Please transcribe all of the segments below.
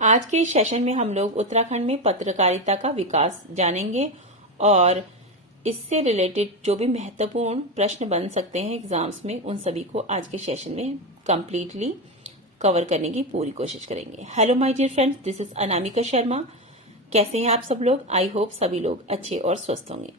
आज के इस सेशन में हम लोग उत्तराखंड में पत्रकारिता का विकास जानेंगे और इससे रिलेटेड जो भी महत्वपूर्ण प्रश्न बन सकते हैं एग्जाम्स में, उन सभी को आज के सेशन में कंप्लीटली कवर करने की पूरी कोशिश करेंगे। Hello my dear friends, this is Anamika Sharma. कैसे हैं आप सब लोग? आई होप सभी लोग अच्छे और स्वस्थ होंगे।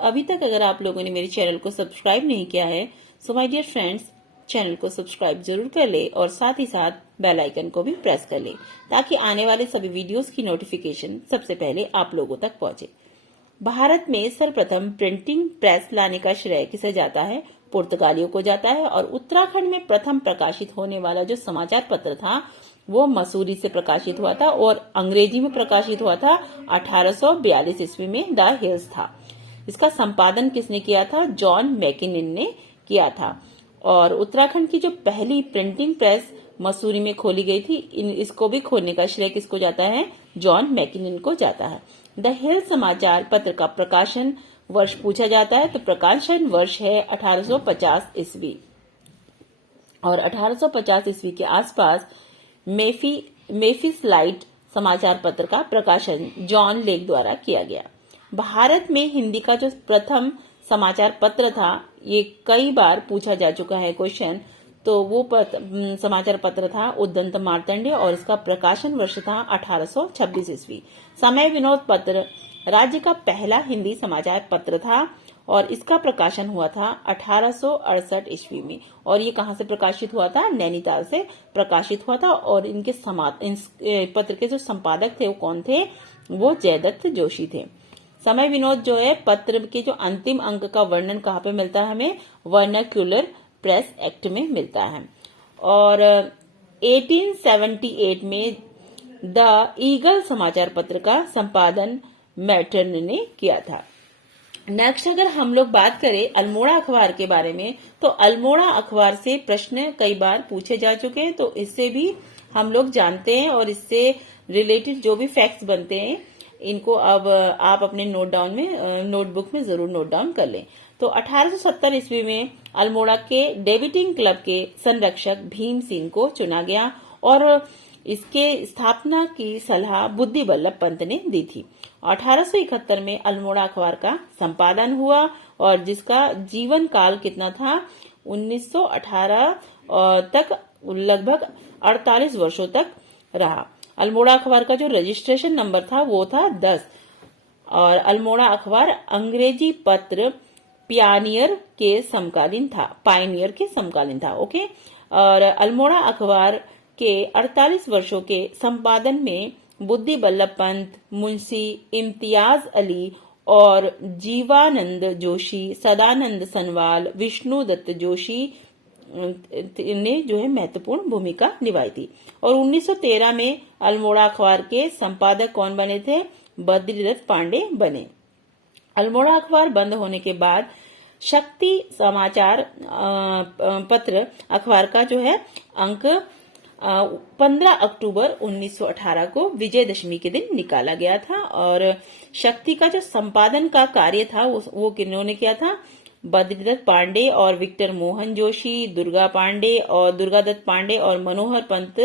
अभी तक अगर आप लोगों ने मेरे चैनल को सब्सक्राइब नहीं किया है, so my dear friends, channel को सब्सक्राइब जरूर कर ले और साथ ही साथ बेल आइकन को भी प्रेस कर ले ताकि आने वाले सभी वीडियोस की नोटिफिकेशन सबसे पहले आप लोगों तक पहुंचे। भारत में सर्वप्रथम प्रिंटिंग प्रेस लाने का श्रेय किसे जाता है? पुर्तगालियों को जाता है। और उत्तराखंड में प्रथम प्रकाशित होने वाला जो समाचार पत्र था वो मसूरी से प्रकाशित हुआ था और अंग्रेजी में प्रकाशित हुआ था 1842 ईस्वी में। द हिल्स था। इसका संपादन किसने किया था? जॉन मैकिनन ने किया था। और उत्तराखंड की जो पहली प्रिंटिंग प्रेस मसूरी में खोली गई थी, इसको भी खोलने का श्रेय किसको जाता है? जॉन मैकिनन को जाता है। द हिल समाचार पत्र का प्रकाशन वर्ष पूछा जाता है तो प्रकाशन वर्ष है 1850 ईस्वी। और 1850 ईस्वी के आसपास मेफिसलाइट समाचार पत्र का प्रकाशन जॉन लेक द्वारा किया गया। भारत में हिंदी का जो प्रथम समाचार पत्र था, ये कई बार पूछा जा चुका है क्वेश्चन, तो वो समाचार पत्र था उद्दंत मार्तंड और इसका प्रकाशन वर्ष था 1826 ईस्वी। समय विनोद पत्र राज्य का पहला हिंदी समाचार पत्र था और इसका प्रकाशन हुआ था 1868 ईस्वी में। और ये कहाँ से प्रकाशित हुआ था? नैनीताल से प्रकाशित हुआ था। और इनके पत्र के जो संपादक थे वो कौन थे? वो जयदत्त जोशी थे। समय विनोद जो है पत्र के जो अंतिम अंक का वर्णन कहाँ पे मिलता है? हमें वर्नाक्यूलर प्रेस एक्ट में मिलता है। और 1878 में द ईगल समाचार पत्र का संपादन मैटर्न ने किया था। नेक्स्ट अगर हम लोग बात करें अल्मोड़ा अखबार के बारे में, तो अल्मोड़ा अखबार से प्रश्न कई बार पूछे जा चुके हैं, तो इससे भी हम लोग जानते हैं और इससे रिलेटेड जो भी फैक्ट्स बनते हैं इनको अब आप अपने नोटबुक में जरूर नोट डाउन कर लें। तो 1870 ईस्वी में अल्मोड़ा के डेविटिंग क्लब के संरक्षक भीम सिंह को चुना गया और इसके स्थापना की सलाह बुद्धि बल्लभ पंत ने दी थी। 1871 में अल्मोड़ा अखबार का संपादन हुआ और जिसका जीवन काल कितना था? 1918 तक, लगभग 48 वर्षों तक रहा। अल्मोड़ा अखबार का जो रजिस्ट्रेशन नंबर था वो था 10 और अल्मोड़ा अखबार अंग्रेजी पत्र पायनियर के समकालीन था। ओके। और अल्मोड़ा अखबार के 48 वर्षों के संपादन में बुद्धि बल्लभ पंत, मुंशी इम्तियाज अली और जीवानंद जोशी, सदानंद सनवाल, विष्णु दत्त जोशी ने जो है महत्वपूर्ण भूमिका निभाई थी। और 1913 में अल्मोड़ा अखबार के संपादक कौन बने थे? बद्रीदत्त पांडे बने। अल्मोड़ा अखबार बंद होने के बाद शक्ति समाचार पत्र अखबार का जो है अंक 15 अक्टूबर 1918 को विजयदशमी के दिन निकाला गया था। और शक्ति का जो संपादन का कार्य था वो किन्होंने किया था? बद्रीदत्त पांडे और विक्टर मोहन जोशी, दुर्गादत्त पांडे और मनोहर पंत,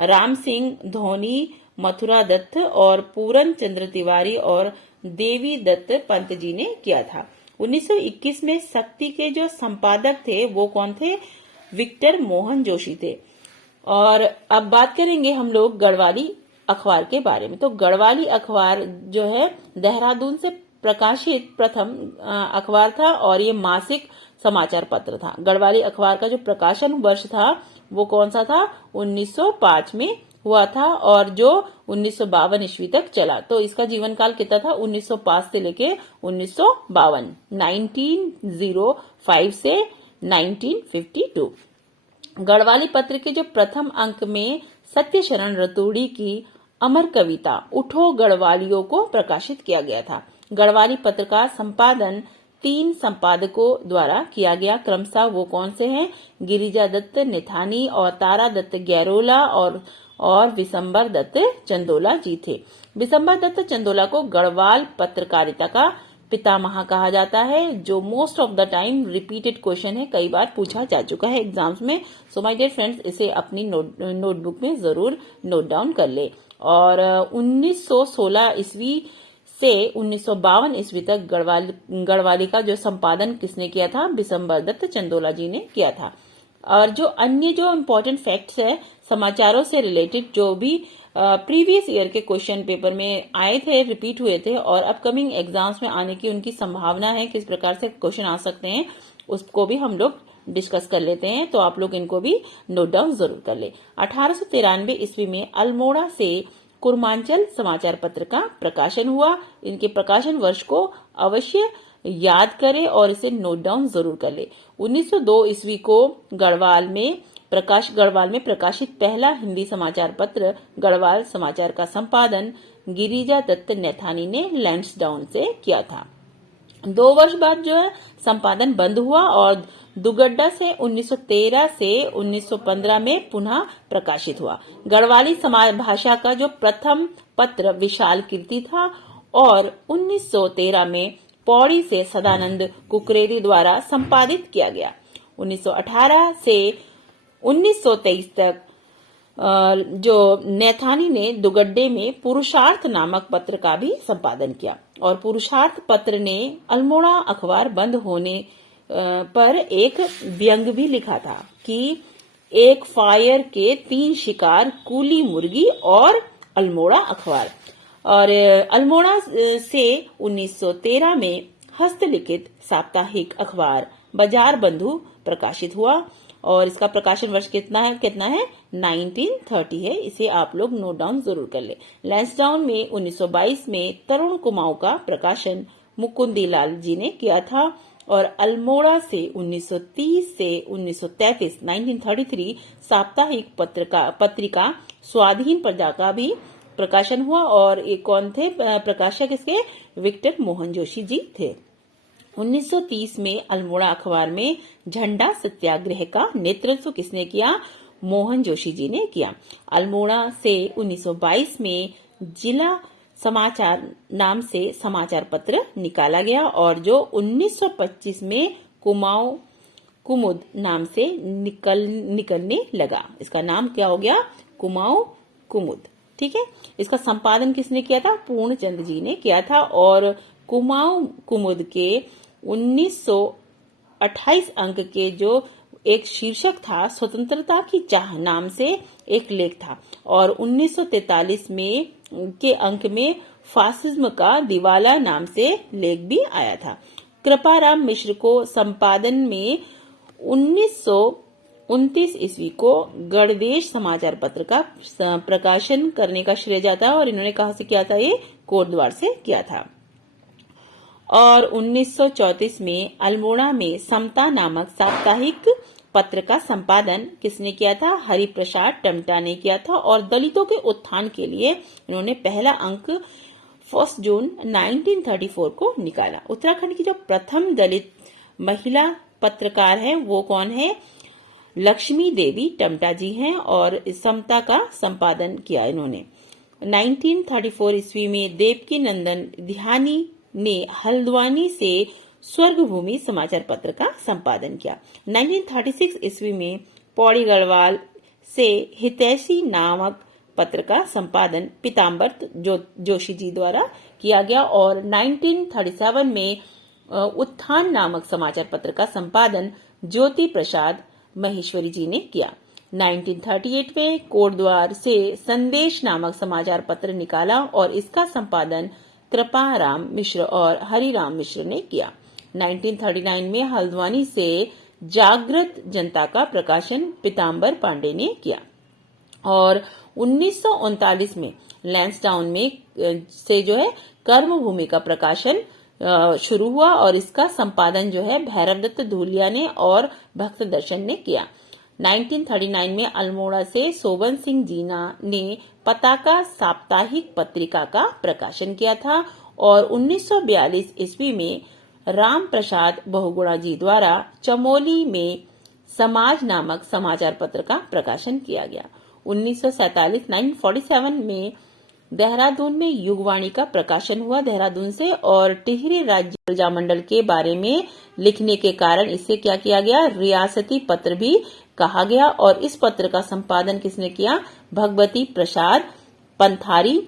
राम सिंह धोनी, मथुरा दत्त और पूरन चंद्र तिवारी और देवी दत्त पंत जी ने किया था। 1921 में शक्ति के जो संपादक थे वो कौन थे? विक्टर मोहन जोशी थे। और अब बात करेंगे हम लोग गढ़वाली अखबार के बारे में। तो गढ़वाली अखबार जो है देहरादून से प्रकाशित प्रथम अखबार था और ये मासिक समाचार पत्र था। गढ़वाली अखबार का जो प्रकाशन वर्ष था वो कौन सा था? 1905 में हुआ था और जो 1952 ईस्वी तक चला। तो इसका जीवन काल कितना था? 1905 से लेके 1952, 1905 से 1952। गढ़वाली पत्र के जो प्रथम अंक में सत्यशरण रतूड़ी की अमर कविता उठो गढ़वालियों को प्रकाशित किया गया था। गढ़वाली पत्र का संपादन 3 संपादकों द्वारा किया गया। क्रमशः वो कौन से हैं? गिरिजा दत्त निथानी और तारा दत्त गैरोला और विशंबर दत्त चंदोला जी थे। विशंबर दत्त चंदोला को गढ़वाल पत्रकारिता का पितामह कहा जाता है, जो most of the time repeated question है, कई बार पूछा जा चुका है एग्जाम्स में। सो माय डियर फ्रेंड्स, इसे अपनी नोटबुक में जरूर नोट डाउन कर ले। और 1916 ईस्वी से 1952 ईस्वी तक गढ़वाली का जो संपादन किसने किया था? बिशंबर दत्त चंदोला जी ने किया था। और जो अन्य जो इम्पोर्टेंट फैक्ट्स है समाचारों से रिलेटेड, जो भी प्रीवियस ईयर के क्वेश्चन पेपर में आए थे, रिपीट हुए थे और अपकमिंग एग्जाम्स में आने की उनकी संभावना है, किस प्रकार से क्वेश्चन आ सकते हैं, उसको भी हम लोग डिस्कस कर लेते हैं। तो आप लोग इनको भी नोट डाउन जरूर कर ले। 1893 ईस्वी में अल्मोड़ा से कुर्मांचल समाचार पत्र का प्रकाशन हुआ। इनके प्रकाशन वर्ष को अवश्य याद करें और इसे नोट डाउन जरूर कर ले। 1902 ईस्वी को गढ़वाल में प्रकाशित पहला हिंदी समाचार पत्र गढ़वाल समाचार का संपादन गिरिजा दत्त नैथानी ने लैंसडाउन से किया था। 2 वर्ष बाद जो है संपादन बंद हुआ और दुगड्डा से 1913 से 1915 में पुनः प्रकाशित हुआ। गढ़वाली समाज भाषा का जो प्रथम पत्र विशाल कीर्ति था और 1913 में पौड़ी से सदानंद कुकरेरी द्वारा संपादित किया गया। 1918 से 1923 तक जो नैथानी ने दुगड्डे में पुरुषार्थ नामक पत्र का भी संपादन किया और पुरुषार्थ पत्र ने अल्मोड़ा अखबार बंद होने पर एक व्यंग भी लिखा था कि एक फायर के 3 शिकार, कूली मुर्गी और अल्मोड़ा अखबार। और अल्मोड़ा से 1913 में हस्तलिखित साप्ताहिक अखबार बाजार बंधु प्रकाशित हुआ और इसका प्रकाशन वर्ष कितना है 1930 है। इसे आप लोग नोट डाउन जरूर कर ले। लैंसडाउन में 1922 में तरुण कुमाऊं का प्रकाशन मुकुंदीलाल जी ने किया था और अल्मोड़ा से 1930 से 1933 साप्ताहिक पत्रिका स्वाधीन प्रजा का भी प्रकाशन हुआ और ये कौन थे प्रकाशक? इसके विक्टर मोहन जोशी जी थे। 1930 में अल्मोड़ा अखबार में झंडा सत्याग्रह का नेतृत्व किसने किया? मोहन जोशी जी ने किया। अल्मोड़ा से 1922 में जिला समाचार नाम से समाचार पत्र निकाला गया और जो 1925 में कुमाऊं कुमुद नाम से निकलने लगा। इसका नाम क्या हो गया? कुमाऊं कुमुद। ठीक है, इसका संपादन किसने किया था? पूर्णचंद जी ने किया था और कुमाऊं कुमुद के 1928 अंक के जो एक शीर्षक था स्वतंत्रता की चाह नाम से एक लेख था और 1943 में के अंक में फासिज्म का दिवाला नाम से लेख भी आया था। कृपाराम मिश्र को संपादन में 1929 ईस्वी को गणदेश समाचार पत्र का प्रकाशन करने का श्रेय जाता है और इन्होंने कहां से किया था? ये कोटद्वार से किया था। और 1934 में अल्मोड़ा में समता नामक साप्ताहिक पत्र का संपादन किसने किया था? हरिप्रसाद टमटा ने किया था और दलितों के उत्थान के लिए इन्होंने पहला अंक 1 जून 1934 को निकाला। उत्तराखंड की जो प्रथम दलित महिला पत्रकार है वो कौन है? लक्ष्मी देवी टमटा जी हैं और समता का संपादन किया इन्होंने। 1934 ईस्वी में देवकी नंदन ध्यानी ने हल्द्वानी से स्वर्गभूमि समाचार पत्र का संपादन किया। 1936 ईस्वी में पौड़ी गढ़वाल से हितैषी नामक पत्र का संपादन पीताम्बर जोशी जी द्वारा किया गया और 1937 में उत्थान नामक समाचार पत्र का संपादन ज्योति प्रसाद महेश्वरी जी ने किया। 1938 में कोटद्वार से संदेश नामक समाचार पत्र निकाला और इसका संपादन कृपाराम मिश्र और हरिराम मिश्र ने किया। 1939 में हल्द्वानी से जागृत जनता का प्रकाशन पीताम्बर पांडे ने किया और 1939 में लैंसडाउन में से जो है कर्मभूमि का प्रकाशन शुरू हुआ और इसका संपादन जो है भैरवदत्त धूलिया ने और भक्त दर्शन ने किया। 1939 में अल्मोड़ा से सोबन सिंह जीना ने पताका साप्ताहिक पत्रिका का प्रकाशन किया था और 1942 ईस्वी में राम प्रसाद बहुगुणा जी द्वारा चमोली में समाज नामक समाचार पत्र का प्रकाशन किया गया। 1947 में देहरादून में युगवाणी का प्रकाशन हुआ देहरादून से, और टिहरी राज्य प्रजामंडल के बारे में लिखने के कारण इसे क्या किया गया, रियासती पत्र भी कहा गया। और इस पत्र का संपादन किसने किया, भगवती प्रसाद पंथारी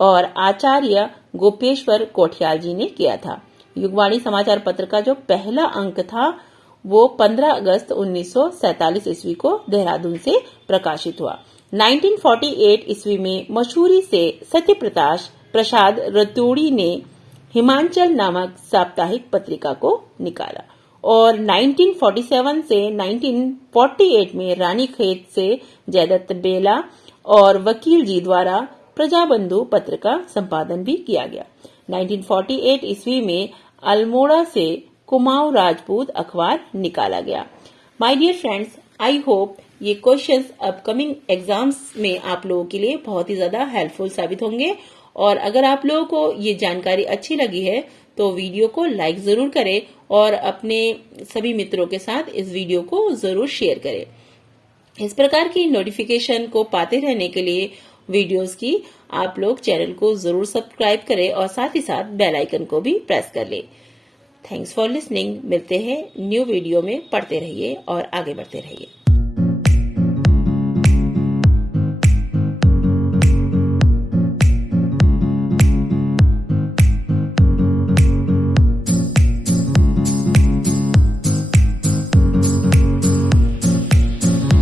और आचार्य गोपेश्वर कोठियाल जी ने किया था। युगवाणी समाचार पत्र का जो पहला अंक था वो 15 अगस्त 1947 ईस्वी को देहरादून से प्रकाशित हुआ। 1948 ईस्वी में मसूरी से सत्य प्रसाद रतूड़ी ने हिमांचल नामक साप्ताहिक पत्रिका को निकाला, और 1947 से 1948 में रानीखेत से जयदत्त बेला और वकील जी द्वारा प्रजाबंधु पत्र का संपादन भी किया गया। 1948 ईस्वी में अल्मोड़ा से कुमाऊं राजपूत अखबार निकाला गया। My dear friends, I hope ये क्वेश्चंस अपकमिंग एग्जाम्स में आप लोगों के लिए बहुत ही ज्यादा हेल्पफुल साबित होंगे। और अगर आप लोगों को ये जानकारी अच्छी लगी है तो वीडियो को लाइक जरूर करें और अपने सभी मित्रों के साथ इस वीडियो को जरूर शेयर करें। इस प्रकार की नोटिफिकेशन को पाते रहने के लिए वीडियोस की आप लोग चैनल को जरूर सब्सक्राइब करें और साथ ही साथ बेल आइकन को भी प्रेस कर लें। Thanks for listening. मिलते हैं न्यू वीडियो में। पढ़ते रहिए और आगे बढ़ते रहिए।